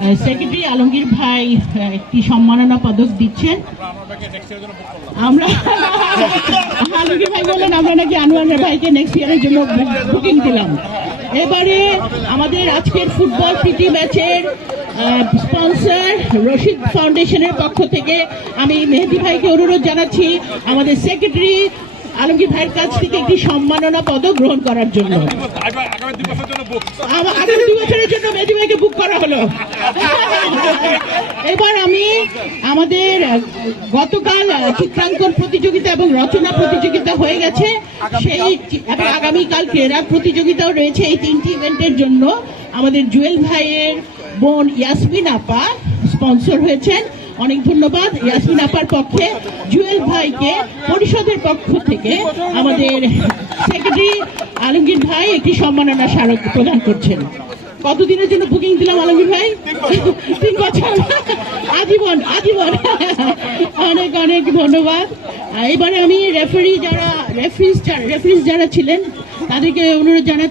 Secretary Alamgir ভাই একটি সম্মাননা পদক দিচ্ছেন। আমরা আলমগীর ভাই বলেন আমরা নাকি আনোয়ার ভাইকে নেক্সট ইয়ারের জন্য বুকিং দিলাম। এবারে আমাদের আজকের ফুটবল প্রীতি ম্যাচের স্পন্সর রশিদ ফাউন্ডেশনের পক্ষ থেকে আমি মেহেদি ভাইকে অনুরোধ জানাচ্ছি আমাদের সেক্রেটারি আলমগীর ভাইয়ের কাছ থেকে একটি সম্মাননা পদক গ্রহণ করার জন্য। আগামী বছরের জন্য মেহেদি বুক করা হলো। এবার আমি আমাদের গতকাল চিত্রাঙ্কন প্রতিযোগিতা এবং রচনা প্রতিযোগিতা হয়ে গেছে। সেই এবং আগামীকাল ক্রীড়া প্রতিযোগিতাও রয়েছে এই তিনটি ইভেন্টের জন্য। আমাদের জুয়েল ভাইয়ের বোন ইয়াসমিন আপা স্পন্সর হয়েছেন। অনেক ধন্যবাদ ইয়াসমিন আপার পক্ষে। জুয়েল ভাইকে পরিষদের পক্ষ থেকে আমাদের সেক্রেটারি আলমগীর ভাই একটি সম্মাননা স্মারক প্রদান করছেন। কতদিনের জন্য বুকিং দিলাম আলমগীর ভাই? তিন বছর। আজীবন আজীবন। অনেক অনেক ধন্যবাদ। এবারে আমি রেফারি যারা রেফারিজ রেফারিজ যারা ছিলেন, তাদেরকে অনুরোধ জানাচ্ছি।